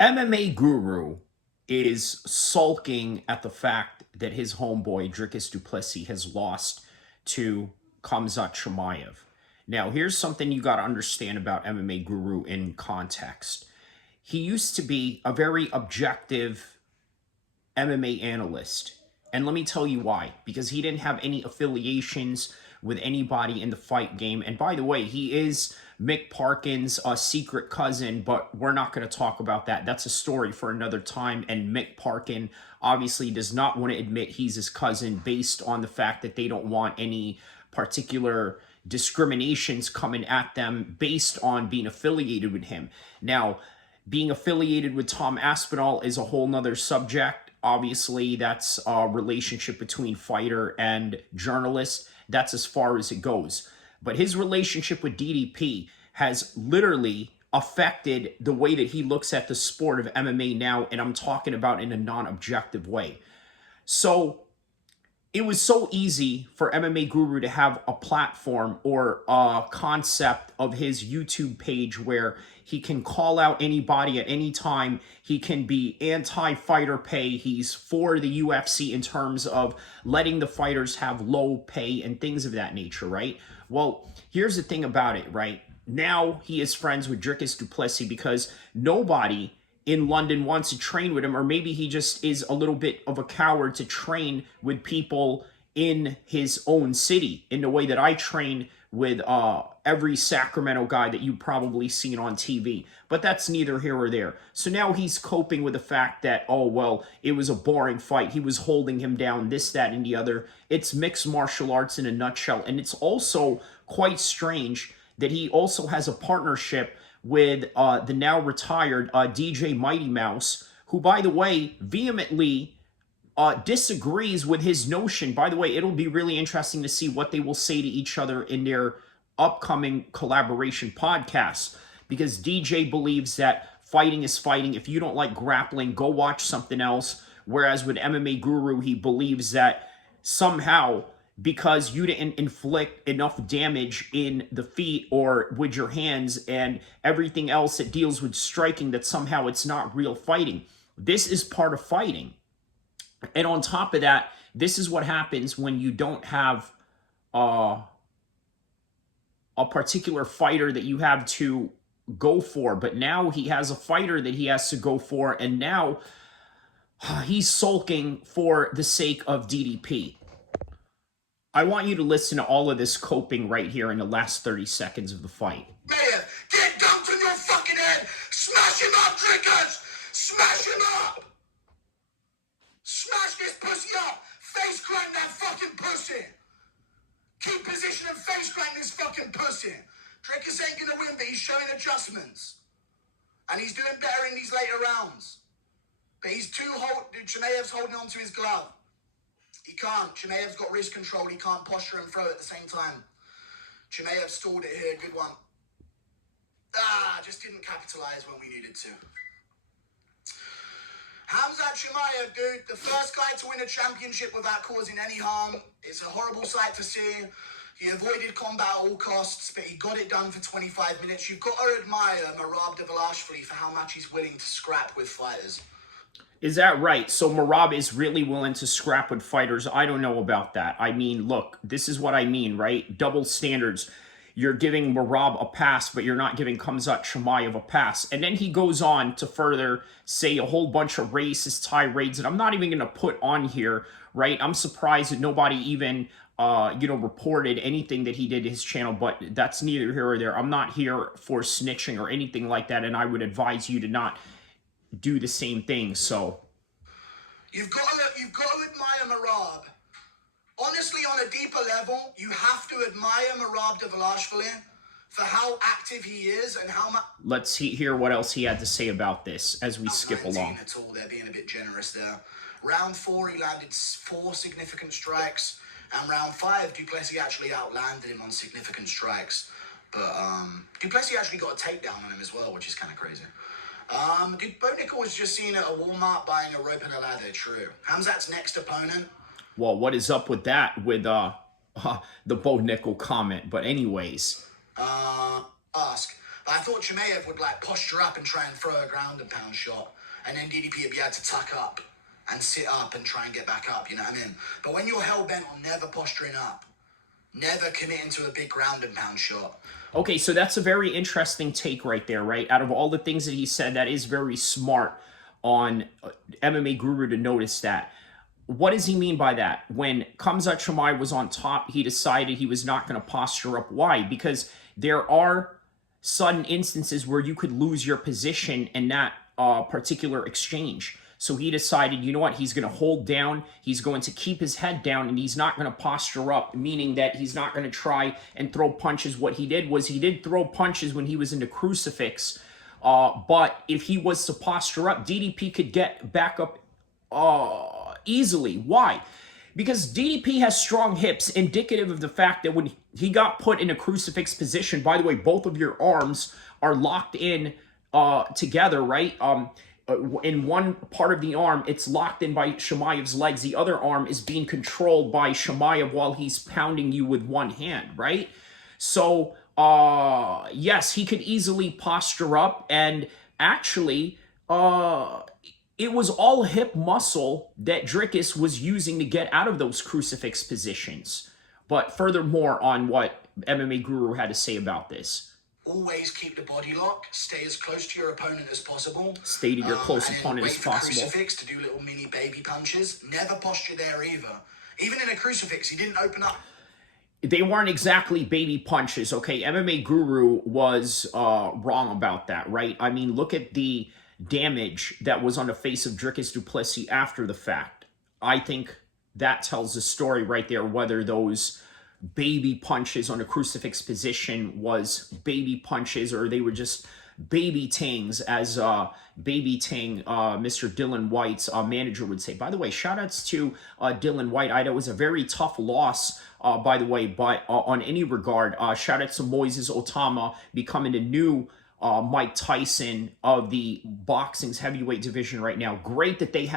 MMA Guru is sulking at the fact that his homeboy Dricuss Duplessis has lost to Khamzat Chimaev. Now, here's something you got to understand about MMA Guru in context. He used to be a very objective MMA analyst. And let me tell you why. Because he didn't have any affiliations with anybody in the fight game. And by the way, he is Mick Parkin's secret cousin, but we're not going to talk about that. That's a story for another time. And Mick Parkin obviously does not want to admit he's his cousin based on the fact that they don't want any particular discriminations coming at them based on being affiliated with him. Now, being affiliated with Tom Aspinall is a whole nother subject. Obviously, that's a relationship between fighter and journalist. That's as far as it goes. But his relationship with DDP has literally affected the way that he looks at the sport of MMA now, and I'm talking about in a non-objective way. So it was so easy for MMA Guru to have a platform or a concept of his YouTube page where he can call out anybody at any time. He can be anti-fighter pay. He's for the UFC in terms of letting the fighters have low pay and things of that nature, right? Well, here's the thing about it, right? Now he is friends with Dricuss Duplessis because nobody in London wants to train with him, or maybe he just is a little bit of a coward to train with people in his own city in the way that I train with every Sacramento guy that you've probably seen on TV. But that's neither here or there. So now he's coping with the fact that, oh, well, it was a boring fight. He was holding him down, this, that, and the other. It's mixed martial arts in a nutshell. And it's also quite strange that he also has a partnership with the now retired DJ Mighty Mouse, who, by the way, vehemently disagrees with his notion. By the way, it'll be really interesting to see what they will say to each other in their upcoming collaboration podcasts, because DJ believes that fighting is fighting. If you don't like grappling, go watch something else. Whereas with MMA Guru, he believes that somehow, because you didn't inflict enough damage in the feet or with your hands and everything else that deals with striking, that somehow it's not real fighting. This is part of fighting. And on top of that, this is what happens when you don't have a particular fighter that you have to go for. But now he has a fighter that he has to go for, and now he's sulking for the sake of DDP. I want you to listen to all of this coping right here in the last 30 seconds of the fight. Mayor, get dunked on your fucking head! Smash him up, Dricuss! Smash him up! Smash this pussy up! Face crank that fucking pussy! Keep position and face crank this fucking pussy! Dricuss ain't gonna win, but he's showing adjustments. And he's doing better in these later rounds. But he's Chimaev's holding on to his glove. He can't. Chimaev's got wrist control. He can't posture and throw at the same time. Chimaev stalled it here. Good one. Just didn't capitalize when we needed to. Khamzat Chimaev, dude, the first guy to win a championship without causing any harm. It's a horrible sight to see. He avoided combat at all costs, but he got it done for 25 minutes. You've got to admire Merab Dvalishvili for how much he's willing to scrap with fighters. Is that right? So Merab is really willing to scrap with fighters. I don't know about that. I mean, look, this is what I mean, right? Double standards. You're giving Merab a pass, but you're not giving Khamzat Chimaev a pass. And then he goes on to further say a whole bunch of racist tirades that I'm not even going to put on here, right? I'm surprised that nobody even, reported anything that he did to his channel, but that's neither here or there. I'm not here for snitching or anything like that, and I would advise you to not do the same thing. So you've got to admire Merab. Honestly, on a deeper level, you have to admire Merab Dvalishvili for how active he is and how much. Let's hear what else he had to say about this as we skip along. At all, they're being a bit generous there. Round 4, he landed 4 significant strikes, and round 5, Duplessis actually outlanded him on significant strikes. But Duplessis actually got a takedown on him as well, which is kind of crazy. Bo Nickel was just seen at a Walmart buying a rope and a ladder, true. Khamzat's next opponent. Well, what is up with that, with the Bo Nickel comment? But anyways. Ask. But I thought Chimaev would like posture up and try and throw a ground and pound shot, and then DDP would be able to tuck up and sit up and try and get back up, you know what I mean? But when you're hell-bent on never posturing up, never committing to a big ground and pound shot. Okay, so that's a very interesting take right there, right? Out of all the things that he said, that is very smart on MMA Guru to notice that. What does he mean by that? When Khamzat Chimaev was on top, he decided he was not going to posture up. Why? Because there are sudden instances where you could lose your position in that particular exchange. So he decided, you know what, he's going to hold down, he's going to keep his head down, and he's not going to posture up, meaning that he's not going to try and throw punches. What he did was he did throw punches when he was in the crucifix, but if he was to posture up, DDP could get back up easily. Why? Because DDP has strong hips, indicative of the fact that when he got put in a crucifix position, by the way, both of your arms are locked in together, right? In one part of the arm, it's locked in by Chimaev's legs. The other arm is being controlled by Chimaev while he's pounding you with one hand, right? So, yes, he could easily posture up, and actually, it was all hip muscle that Dricuss was using to get out of those crucifix positions. But furthermore on what MMA Guru had to say about this. Always keep the body lock. Stay as close to your opponent as possible. Stay to your close opponent as possible. Wait for crucifix to do little mini baby punches. Never posture there either. Even in a crucifix, he didn't open up. They weren't exactly baby punches, okay? MMA Guru was wrong about that, right? I mean, look at the damage that was on the face of Dricuss du Plessis after the fact. I think that tells the story right there, whether those baby punches on a crucifix position was baby punches or they were just baby tings, as baby ting Mr. Dylan White's manager would say. By the way, shout outs to Dylan White. I know it was a very tough loss, by the way, but on any regard, shout out to Moises Otama becoming the new Mike Tyson of the boxing's heavyweight division right now. Great that they had